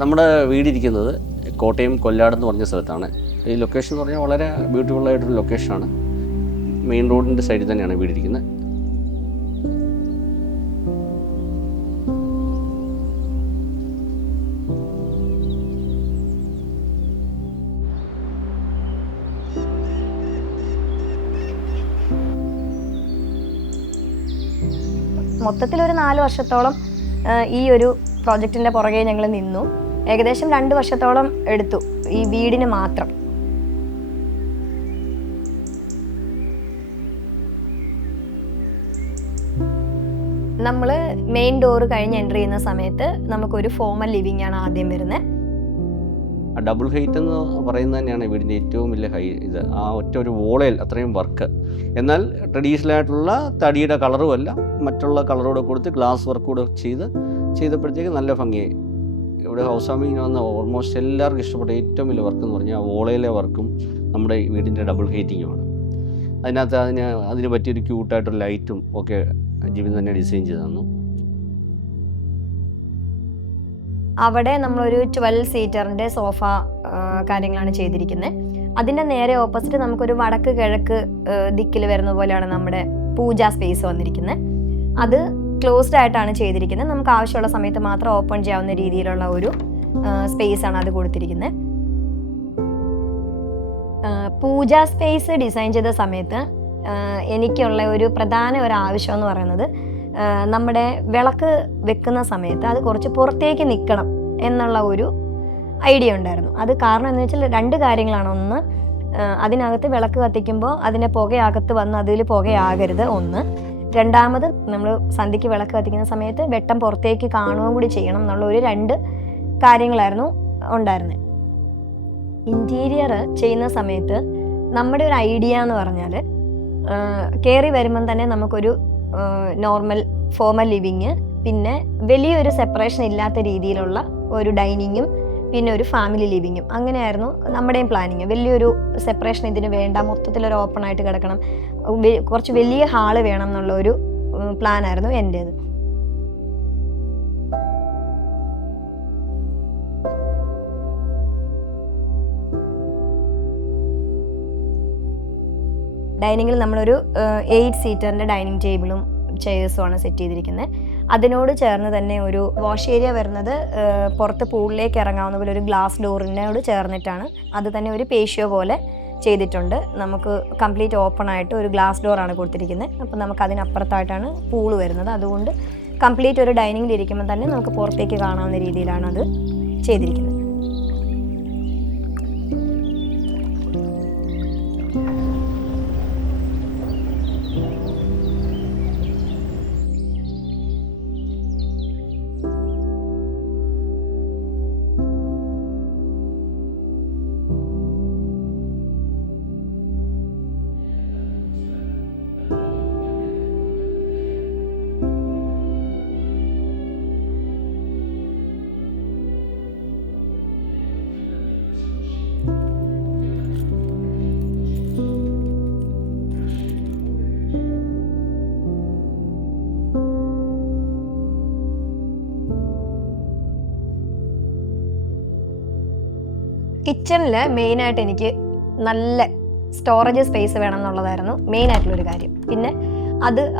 നമ്മുടെ വീടിരിക്കുന്നത് കോട്ടയം കൊല്ലാട് എന്ന് പറഞ്ഞ സ്ഥലത്താണ്. ഈ ലൊക്കേഷൻ എന്ന് പറഞ്ഞാൽ വളരെ ബ്യൂട്ടിഫുള്ളായിട്ടൊരു ലൊക്കേഷനാണ്. മെയിൻ റോഡിൻ്റെ സൈഡിൽ തന്നെയാണ് വീടിരിക്കുന്നത്. മൊത്തത്തിലൊരു 4 വർഷത്തോളം ഈ ഒരു പ്രോജക്റ്റിൻ്റെ പുറകെ ഞങ്ങൾ നിന്നു. ഏകദേശം 2 വർഷത്തോളം എടുത്തു ഈ വീടിന് മാത്രം. നമ്മൾ മെയിൻ ഡോറ് കഴിഞ്ഞ് എൻ്റർ ചെയ്യുന്ന സമയത്ത് നമുക്കൊരു ഫോമൽ ലിവിങ് ആണ് ആദ്യം വരുന്നത്. ഡബിൾ ഹൈറ്റ് എന്ന് പറയുന്നത് തന്നെയാണ് വീടിൻ്റെ ഏറ്റവും വലിയ ഇത്. ആ ഒറ്റ ഒരു വോളയിൽ അത്രയും വർക്ക്. എന്നാൽ ട്രഡീഷണൽ ആയിട്ടുള്ള തടിയുടെ കളറും അല്ല, മറ്റുള്ള കളറോടെ കൊടുത്ത് ഗ്ലാസ് വർക്ക് കൂടെ ചെയ്തപ്പോഴത്തേക്ക് നല്ല ഭംഗിയായി. ഇവിടെ ഹൗസ് വാമിങ് വന്ന ഓൾമോസ്റ്റ് എല്ലാവർക്കും ഇഷ്ടപ്പെട്ട ഏറ്റവും വലിയ വർക്ക് എന്ന് പറഞ്ഞാൽ വോളയിലെ വർക്കും നമ്മുടെ വീടിൻ്റെ ഡബിൾ ഹൈറ്റിങ്ങുമാണ്. അതിനകത്ത് അതിന് പറ്റിയൊരു ക്യൂട്ടായിട്ടൊരു ലൈറ്റും ഒക്കെ ജിബിൻ തന്നെ ഡിസൈൻ ചെയ്ത് തന്നു. അവിടെ നമ്മളൊരു 12 സീറ്ററിൻ്റെ സോഫ കാര്യങ്ങളാണ് ചെയ്തിരിക്കുന്നത്. അതിൻ്റെ നേരെ ഓപ്പോസിറ്റ് നമുക്കൊരു വടക്ക് കിഴക്ക് ദിക്കിൽ വരുന്ന പോലെയാണ് നമ്മുടെ പൂജാ സ്പേസ് വന്നിരിക്കുന്നത്. അത് ക്ലോസ്ഡ് ആയിട്ടാണ് ചെയ്തിരിക്കുന്നത്. നമുക്ക് ആവശ്യമുള്ള സമയത്ത് മാത്രം ഓപ്പൺ ചെയ്യാവുന്ന രീതിയിലുള്ള ഒരു സ്പേസ് ആണ് അത് കൊടുത്തിരിക്കുന്നത്. പൂജാ സ്പേസ് ഡിസൈൻ ചെയ്ത സമയത്ത് എനിക്കുള്ള ഒരു പ്രധാന ഒരു ആവശ്യം എന്ന് പറയുന്നത്, നമ്മുടെ വിളക്ക് വെക്കുന്ന സമയത്ത് അത് കുറച്ച് പുറത്തേക്ക് നിൽക്കണം എന്നുള്ള ഒരു ഐഡിയ ഉണ്ടായിരുന്നു. അത് കാരണം എന്ന് വെച്ചാൽ 2 കാര്യങ്ങളാണ്. ഒന്ന്, അതിനകത്ത് വിളക്ക് കത്തിക്കുമ്പോൾ അതിൻ്റെ പുകയകത്ത് വന്ന് അതിൽ പുകയാകരുത്. ഒന്ന്, രണ്ടാമത് നമ്മൾ സന്ധ്യയ്ക്ക് വിളക്ക് കത്തിക്കുന്ന സമയത്ത് വെട്ടം പുറത്തേക്ക് കാണുകയും കൂടി ചെയ്യണം എന്നുള്ള ഒരു 2 കാര്യങ്ങളായിരുന്നു ഉണ്ടായിരുന്നത്. ഇൻറ്റീരിയർ ചെയ്യുന്ന സമയത്ത് നമ്മുടെ ഒരു ഐഡിയ എന്ന് പറഞ്ഞാൽ, കയറി വരുമ്പം തന്നെ നമുക്കൊരു നോർമൽ ഫോമൽ ലിവിങ്, പിന്നെ വലിയൊരു സെപ്പറേഷൻ ഇല്ലാത്ത രീതിയിലുള്ള ഒരു ഡൈനിങ്ങും, പിന്നെ ഒരു ഫാമിലി ലിവിങ്ങും, അങ്ങനെയായിരുന്നു നമ്മുടെയും പ്ലാനിങ്. വലിയൊരു സെപ്പറേഷൻ ഇതിന് വേണ്ട, മൊത്തത്തിലൊരു ഓപ്പൺ ആയിട്ട് കിടക്കണം, കുറച്ച് വലിയ ഹാള് വേണം എന്നുള്ള ഒരു പ്ലാനായിരുന്നു എൻ്റേത്. ഡൈനിങ്ങിൽ നമ്മളൊരു 8 സീറ്ററിൻ്റെ ഡൈനിങ് ടേബിളും ചെയേഴ്സുമാണ് സെറ്റ് ചെയ്തിരിക്കുന്നത്. അതിനോട് ചേർന്ന് തന്നെ ഒരു വാഷ് ഏരിയ വരുന്നത് പുറത്ത് പൂളിലേക്ക് ഇറങ്ങാവുന്ന പോലെ ഒരു ഗ്ലാസ് ഡോറിനോട് ചേർന്നിട്ടാണ്. അത് തന്നെ ഒരു പേഷ്യോ പോലെ ചെയ്തിട്ടുണ്ട്. നമുക്ക് കംപ്ലീറ്റ് ഓപ്പൺ ആയിട്ട് ഒരു ഗ്ലാസ് ഡോറാണ് കൊടുത്തിരിക്കുന്നത്. അപ്പോൾ നമുക്ക് അതിനപ്പുറത്തായിട്ടാണ് പൂള് വരുന്നത്. അതുകൊണ്ട് കംപ്ലീറ്റ് ഒരു ഡൈനിങ്ങിൽ ഇരിക്കുമ്പോൾ തന്നെ നമുക്ക് പുറത്തേക്ക് കാണാവുന്ന രീതിയിലാണ് അത് ചെയ്തിരിക്കുന്നത്. കിച്ചണിൽ മെയിനായിട്ട് എനിക്ക് നല്ല സ്റ്റോറേജ് സ്പേസ് വേണം എന്നുള്ളതായിരുന്നു മെയിനായിട്ടുള്ളൊരു കാര്യം. പിന്നെ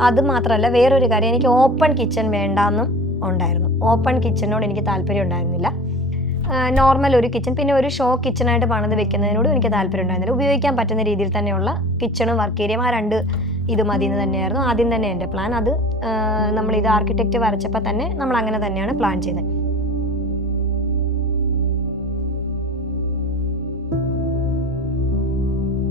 അത് മാത്രമല്ല, വേറൊരു കാര്യം, എനിക്ക് ഓപ്പൺ കിച്ചൺ വേണ്ടാന്നും ഉണ്ടായിരുന്നു. ഓപ്പൺ കിച്ചണിനോട് എനിക്ക് താല്പര്യം ഉണ്ടായിരുന്നില്ല. നോർമൽ ഒരു കിച്ചൺ, പിന്നെ ഒരു ഷോ കിച്ചണായിട്ട് പണിത് വെക്കുന്നതിനോടും എനിക്ക് താല്പര്യം ഉണ്ടായിരുന്നില്ല. ഉപയോഗിക്കാൻ പറ്റുന്ന രീതിയിൽ തന്നെയുള്ള കിച്ചണും വർക്ക് ഏരിയയും, ആ 2 ഇത് മതി എന്ന് തന്നെയായിരുന്നു ആദ്യം തന്നെ എൻ്റെ പ്ലാൻ. അത് നമ്മളിത് ആർക്കിടെക്റ്റ് വരച്ചപ്പോൾ തന്നെ നമ്മൾ അങ്ങനെ തന്നെയാണ് പ്ലാൻ ചെയ്തത്.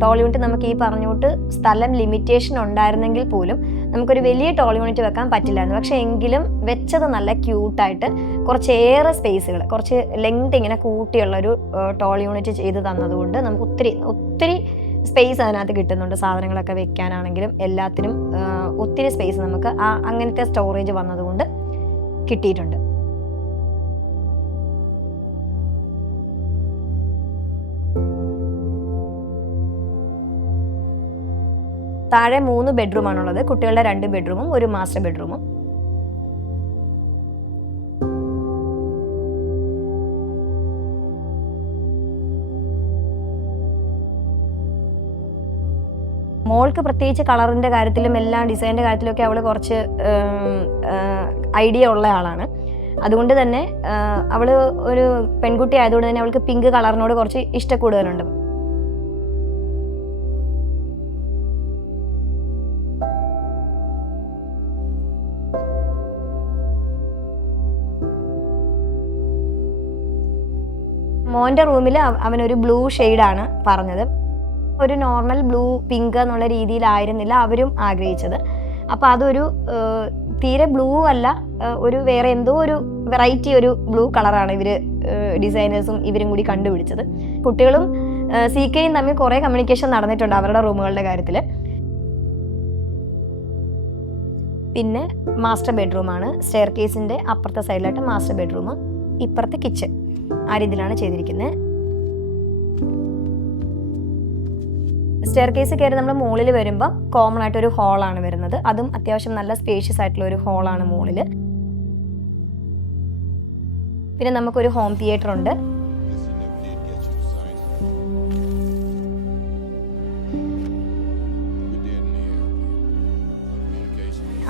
ടോൾ യൂണിറ്റ് നമുക്ക് ഈ പറഞ്ഞോട്ട് സ്ഥലം ലിമിറ്റേഷൻ ഉണ്ടായിരുന്നെങ്കിൽ പോലും നമുക്കൊരു വലിയ ടോൾ യൂണിറ്റ് വെക്കാൻ പറ്റില്ലായിരുന്നു. പക്ഷേ എങ്കിലും വെച്ചത് നല്ല ക്യൂട്ടായിട്ട് കുറച്ചേറെ സ്പേസുകൾ, കുറച്ച് ലെങ്ത് ഇങ്ങനെ കൂട്ടിയുള്ളൊരു ടോൾ യൂണിറ്റ് ചെയ്ത് തന്നതുകൊണ്ട് നമുക്ക് ഒത്തിരി സ്പേസ് അതിനകത്ത് കിട്ടുന്നുണ്ട്. സാധനങ്ങളൊക്കെ വെക്കാനാണെങ്കിലും എല്ലാത്തിനും ഒത്തിരി സ്പേസ് നമുക്ക് അങ്ങനത്തെ സ്റ്റോറേജ് വന്നതുകൊണ്ട് കിട്ടിയിട്ടുണ്ട്. താഴെ 3 ബെഡ്റൂമാണുള്ളത്. കുട്ടികളുടെ 2 ബെഡ്റൂമും ഒരു മാസ്റ്റർ ബെഡ്റൂമും. മോൾക്ക് പ്രത്യേകിച്ച് കളറിൻ്റെ കാര്യത്തിലും എല്ലാം ഡിസൈനിൻ്റെ കാര്യത്തിലൊക്കെ അവൾ കുറച്ച് ഐഡിയ ഉള്ള ആളാണ്. അതുകൊണ്ട് തന്നെ അവൾ ഒരു പെൺകുട്ടി ആയതുകൊണ്ട് തന്നെ അവൾക്ക് പിങ്ക് കളറിനോട് കുറച്ച് ഇഷ്ടക്കൂടുതലുണ്ട്. മോൻ്റെ റൂമിൽ അവനൊരു ബ്ലൂ ഷെയ്ഡാണ് പറഞ്ഞത്. ഒരു നോർമൽ ബ്ലൂ പിങ്ക് എന്നുള്ള രീതിയിലായിരുന്നില്ല അവരും ആഗ്രഹിച്ചത്. അപ്പോൾ അതൊരു തീരെ ബ്ലൂ അല്ല, ഒരു വേറെ എന്തോ ഒരു വെറൈറ്റി ഒരു ബ്ലൂ കളറാണ് ഇവർ ഡിസൈനേഴ്സും ഇവരും കൂടി കണ്ടുപിടിച്ചത്. കുട്ടികളും CKയും തമ്മിൽ കുറേ കമ്മ്യൂണിക്കേഷൻ നടന്നിട്ടുണ്ട് അവരുടെ റൂമുകളുടെ കാര്യത്തിൽ. പിന്നെ മാസ്റ്റർ ബെഡ്റൂമാണ്. സ്റ്റെയർ കേസിൻ്റെ അപ്പുറത്തെ സൈഡിലായിട്ട് മാസ്റ്റർ ബെഡ്റൂം, ഇപ്പുറത്തെ കിച്ചൺ, ആ രീതിയിലാണ് ചെയ്തിരിക്കുന്നത്. സ്റ്റെയർ കേസ് കയറി നമ്മൾ മുകളിൽ വരുമ്പോൾ കോമൺ ആയിട്ടൊരു ഹോളാണ് വരുന്നത്. അതും അത്യാവശ്യം നല്ല സ്പേഷ്യസ് ആയിട്ടുള്ള ഒരു ഹോളാണ് മുകളിൽ. പിന്നെ നമുക്കൊരു ഹോം തിയേറ്റർ ഉണ്ട്.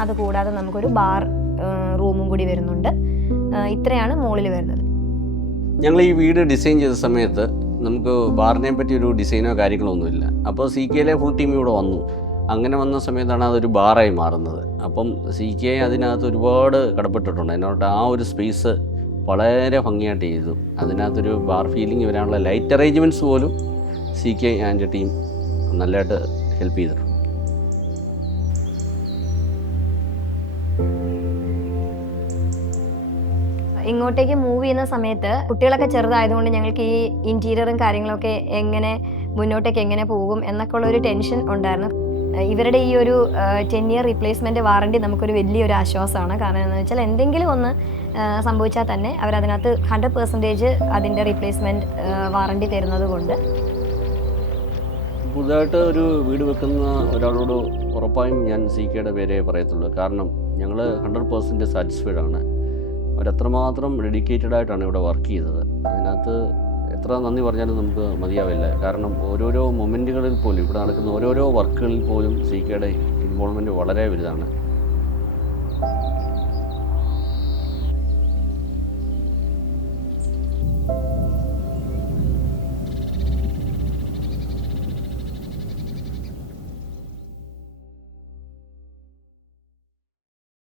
അതുകൂടാതെ നമുക്കൊരു ബാർ റൂമും കൂടി വരുന്നുണ്ട്. ഇത്രയാണ് മുകളിൽ വരുന്നത്. ഞങ്ങൾ ഈ വീട് ഡിസൈൻ ചെയ്ത സമയത്ത് നമുക്ക് ബാറിനെ പറ്റി ഒരു ഡിസൈനോ കാര്യങ്ങളോ ഒന്നുമില്ല. അപ്പോൾ CKയിലെ ഫുൾ ടീം ഇവിടെ വന്നു. അങ്ങനെ വന്ന സമയത്താണ് അതൊരു ബാറായി മാറുന്നത്. അപ്പം CK അതിനകത്ത് ഒരുപാട് കടപ്പെട്ടിട്ടുണ്ട്. അതിനോട്ട് ആ ഒരു സ്പേസ് വളരെ ഭംഗിയായിട്ട് ചെയ്തു. അതിനകത്തൊരു ബാർ ഫീലിംഗ് വരാനുള്ള ലൈറ്റ് അറേഞ്ച്മെൻറ്റ്സ് പോലും CK ആൻഡ് ടീം നല്ലതായിട്ട് ഹെൽപ്പ് ചെയ്തിട്ടുണ്ട്. ഇങ്ങോട്ടേക്ക് മൂവ് ചെയ്യുന്ന സമയത്ത് കുട്ടികളൊക്കെ ചെറുതായതുകൊണ്ട് ഞങ്ങൾക്ക് ഈ ഇൻറ്റീരിയറും കാര്യങ്ങളൊക്കെ എങ്ങനെ മുന്നോട്ടേക്ക് എങ്ങനെ പോകും എന്നൊക്കെ ഉള്ളൊരു ടെൻഷൻ ഉണ്ടായിരുന്നു. ഇവരുടെ ഈ ഒരു 10 year റീപ്ലേസ്മെൻറ്റ് വാറണ്ടി നമുക്കൊരു വലിയൊരു ആശ്വാസമാണ്. കാരണം എന്താണെന്ന് വെച്ചാൽ എന്തെങ്കിലും ഒന്ന് സംഭവിച്ചാൽ തന്നെ അവരതിനകത്ത് 100% അതിൻ്റെ റീപ്ലേസ്മെൻറ്റ് വാറണ്ടി തരുന്നത് കൊണ്ട്. പുതുതായിട്ട് ഒരു വീട് വെക്കുന്ന ഒരാളോട് ഉറപ്പായും ഞാൻ CKയുടെ പേരേ പറയത്തുള്ളൂ. കാരണം ഞങ്ങൾ 100% സാറ്റിസ്ഫൈഡ് ആണ്. അവരെത്രമാത്രം ഡെഡിക്കേറ്റഡ് ആയിട്ടാണ് ഇവിടെ വർക്ക് ചെയ്തത്. അതിനകത്ത് എത്ര നന്ദി പറഞ്ഞാലും നമുക്ക് മതിയാവില്ല. കാരണം ഓരോരോ മൊമെൻറ്റുകളിൽ പോലും ഇവിടെ നടക്കുന്ന ഓരോരോ വർക്കുകളിൽ പോലും CKയുടെ ഇൻവോൾവ്മെൻറ്റ് വളരെ വലുതാണ്.